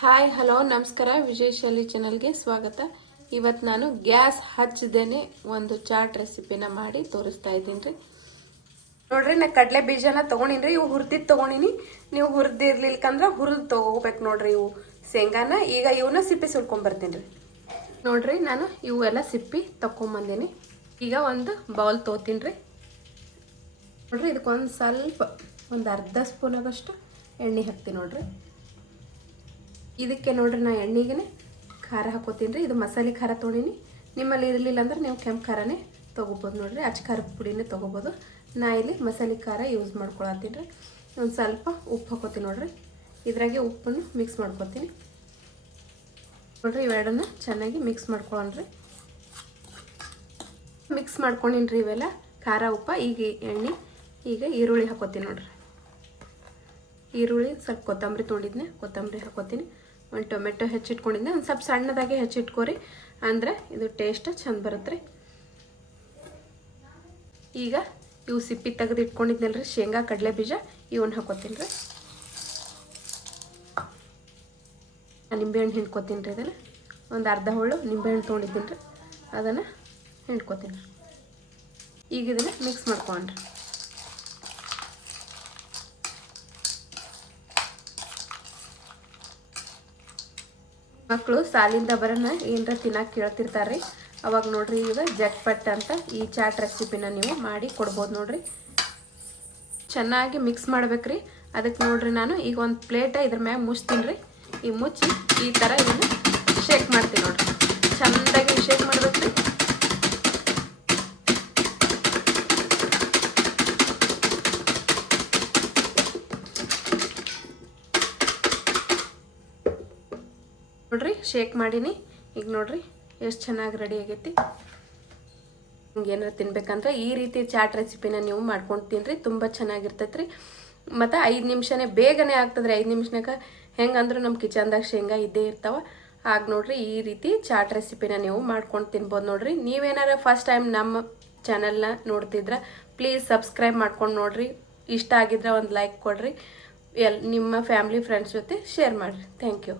Hi hello ನಮಸ್ಕಾರ ವಿಜಯ್ ಶೈಲಿ ಚಾನಲ್ಗೆ ಸ್ವಾಗತ. ಇವತ್ತು ನಾನು ಗ್ಯಾಸ್ ಹಚ್ಚದೇನೆ ಒಂದು ಚಾಟ್ ರೆಸಿಪಿನ ಮಾಡಿ ತೋರಿಸ್ತಾ ಇದ್ದೀನಿ ರೀ. ನೋಡ್ರಿ, ನಾ ಕಡಲೆ ಬೀಜನ ತೊಗೊಂಡಿನಿ. ಇವು ಹುರಿದಿದ್ದು ತೊಗೊಂಡಿನಿ. ನೀವು ಹುರಿದಿರ್ಲಿಕ್ಕಂದ್ರೆ ಹುರಿದು ತೊಗೋಬೇಕು ನೋಡ್ರಿ. ಇವು ಶೇಂಗಾನ ಈಗ ಇವನ್ನ ಸಿಪ್ಪಿ ಸುಲ್ಕೊಂಬರ್ತೀನಿ ರೀ. ನೋಡ್ರಿ, ನಾನು ಇವೆಲ್ಲ ಸಿಪ್ಪಿ ತಗೊಂಬಂದೀನಿ. ಈಗ ಒಂದು ಬೌಲ್ ತೊಗೋತೀನಿ ರೀ. ನೋಡ್ರಿ, ಇದಕ್ಕೊಂದು ಸ್ವಲ್ಪ ಒಂದು ಅರ್ಧ ಸ್ಪೂನ್ ಆಗಷ್ಟು ಎಣ್ಣೆ ಹಾಕ್ತೀನಿ ನೋಡ್ರಿ. ಇದಕ್ಕೆ ನೋಡ್ರಿ ನಾ ಎಣ್ಣೆಗೆ ಖಾರ ಹಾಕೋತೀನಿ ರೀ. ಇದು ಮಸಾಲೆ ಖಾರ ತೊಗೊಂಡಿನಿ. ನಿಮ್ಮಲ್ಲಿ ಇರಲಿಲ್ಲ ಅಂದ್ರೆ ನೀವು ಕೆಂಪು ಖಾರನೇ ತೊಗೋಬೋದು ನೋಡ್ರಿ. ಅಚ್ಚ ಖಾರದ ಪುಡಿನೇ ತೊಗೋಬೋದು. ನಾ ಇಲ್ಲಿ ಮಸಾಲೆ ಖಾರ ಯೂಸ್ ಮಾಡ್ಕೊಳತ್ತೀನಿ ರೀ. ಒಂದು ಸ್ವಲ್ಪ ಉಪ್ಪು ಹಾಕೋತೀನಿ ನೋಡ್ರಿ. ಇದ್ರಾಗೆ ಉಪ್ಪನ್ನು ಮಿಕ್ಸ್ ಮಾಡ್ಕೊತೀನಿ ನೋಡ್ರಿ. ಇವೆರಡನ್ನ ಚೆನ್ನಾಗಿ ಮಿಕ್ಸ್ ಮಾಡ್ಕೊಳ್ಳೋಣ್ರಿ. ಮಿಕ್ಸ್ ಮಾಡ್ಕೊಂಡಿನಿ ರೀ ಇವೆಲ್ಲ ಖಾರ ಉಪ್ಪ. ಈಗ ಎಣ್ಣೆ, ಈಗ ಈರುಳ್ಳಿ ಹಾಕೋತೀನಿ ನೋಡ್ರಿ. ಈರುಳ್ಳಿ ಸ್ವಲ್ಪ ಕೊತ್ತಂಬರಿ ತೊಗೊಂಡಿದ್ನೆ, ಕೊತ್ತಂಬರಿ ಹಾಕೋತೀನಿ. ಒಂದು ಟೊಮೆಟೊ ಹೆಚ್ಚಿಟ್ಕೊಂಡಿದ್ದೆ. ಒಂದು ಸ್ವಲ್ಪ ಸಣ್ಣದಾಗೆ ಹೆಚ್ಚಿಟ್ಕೋರಿ, ಅಂದರೆ ಇದು ಟೇಸ್ಟ್ ಚಂದ ಬರುತ್ತೆ ರೀ. ಈಗ ಇವು ಸಿಪ್ಪಿ ತೆಗೆದು ಇಟ್ಕೊಂಡಿದ್ನಲ್ರಿ ಶೇಂಗಾ ಕಡಲೆ ಬೀಜ, ಇವನ್ನ ಹಾಕೋತೀನಿ ರೀ. ನಿಂಬೆಹಣ್ಣು ಹಿಂಡ್ಕೊತೀನಿ ರೀ. ಇದನ್ನು ಒಂದು ಅರ್ಧ ಹೋಳು ನಿಂಬೆಹಣ್ಣು ತೊಗೊಂಡಿದ್ದೀನಿ ರೀ, ಅದನ್ನು ಹಿಂಡ್ಕೊತೀನಿ ರೀ. ಈಗ ಇದನ್ನು ಮಿಕ್ಸ್ ಮಾಡ್ಕೊಂಡ್ರಿ. ಮಕ್ಕಳು ಸಾಲಿಂದ ಬರೋಣ ಏನರ ತಿನ್ನಕ್ಕೆ ಕೇಳ್ತಿರ್ತಾರೆ ರೀ. ಅವಾಗ ನೋಡ್ರಿ, ಈಗ ಜಟ್ಪಟ್ ಅಂತ ಈ ಚಾಟ್ ರೆಸಿಪಿನ ನೀವು ಮಾಡಿ ಕೊಡ್ಬೋದು ನೋಡ್ರಿ. ಚೆನ್ನಾಗಿ ಮಿಕ್ಸ್ ಮಾಡ್ಬೇಕ್ರಿ. ಅದಕ್ಕೆ ನೋಡ್ರಿ ನಾನು ಈಗ ಒಂದು ಪ್ಲೇಟ ಇದ್ರ ಮ್ಯಾಗ ಮುಚ್ತೀನಿ ರೀ. ಈ ಮುಚ್ಚಿ ಈ ಥರ ಇದನ್ನು ಶೇಕ್ ಮಾಡ್ತೀನಿ ನೋಡ್ರಿ. ಚೆಂದಾಗಿ ಶೇಕ್ ಮಾಡ್ಬೇಕ್ರಿ. ನೋಡ್ರಿ, ಶೇಕ್ ಮಾಡೀನಿ. ಈಗ ನೋಡ್ರಿ ಎಷ್ಟು ಚೆನ್ನಾಗಿ ರೆಡಿ ಆಗೈತಿ. ನಿಮ್ಗೆ ಏನಾರು ತಿನ್ಬೇಕಂದ್ರೆ ಈ ರೀತಿ ಚಾಟ್ ರೆಸಿಪಿನ ನೀವು ಮಾಡ್ಕೊಂಡು ತಿನ್ನಿರಿ. ತುಂಬ ಚೆನ್ನಾಗಿರ್ತೈತೆ ರೀ. ಮತ್ತು 5 ನಿಮಿಷನೇ ಬೇಗನೆ ಆಗ್ತದ್ರಿ. 5 ನಿಮಿಷನಾಗ ಹೆಂಗಂದ್ರೆ ನಮ್ಮ ಕಿಚನ್ದಾಗ ಶೇಂಗಾ ಇದ್ದೇ ಇರ್ತಾವೆ. ಆಗ ನೋಡ್ರಿ ಈ ರೀತಿ ಚಾಟ್ ರೆಸಿಪಿನ ನೀವು ಮಾಡ್ಕೊಂಡು ತಿನ್ಬೋದು ನೋಡ್ರಿ. ನೀವೇನಾರ ಫಸ್ಟ್ ಟೈಮ್ ನಮ್ಮ ಚಾನಲ್ನ ನೋಡ್ತಿದ್ರೆ ಪ್ಲೀಸ್ ಸಬ್ಸ್ಕ್ರೈಬ್ ಮಾಡ್ಕೊಂಡು ನೋಡ್ರಿ. ಇಷ್ಟ ಆಗಿದ್ರೆ ಒಂದು ಲೈಕ್ ಕೊಡ್ರಿ. ನಿಮ್ಮ ಫ್ಯಾಮ್ಲಿ ಫ್ರೆಂಡ್ಸ್ ಜೊತೆ ಶೇರ್ ಮಾಡಿರಿ. Thank you.